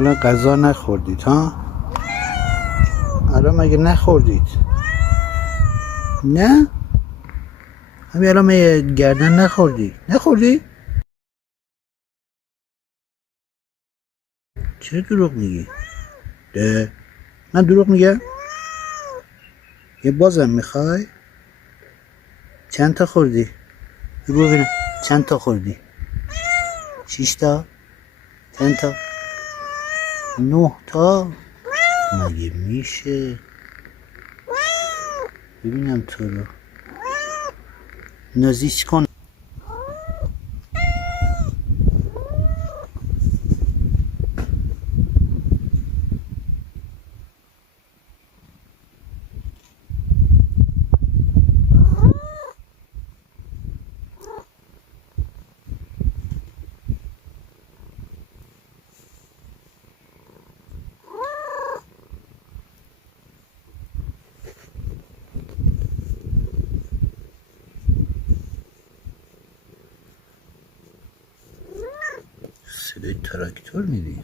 الان غذا نخوردید ها؟ الان مگه نخوردید؟ نه؟ همین الان مگه گردن نخوردی؟ نخوردی؟ چرا دروغ میگی؟ ده من دروغ میگم؟ یه بازم میخوای؟ چند تا خوردی؟ بگو ببینم چند تا خوردی؟ 6 تا؟ چند تا؟ 9 تا؟ مگه میشه؟ ببینم تو رو نازیش کن. صدای تراکتور میدی؟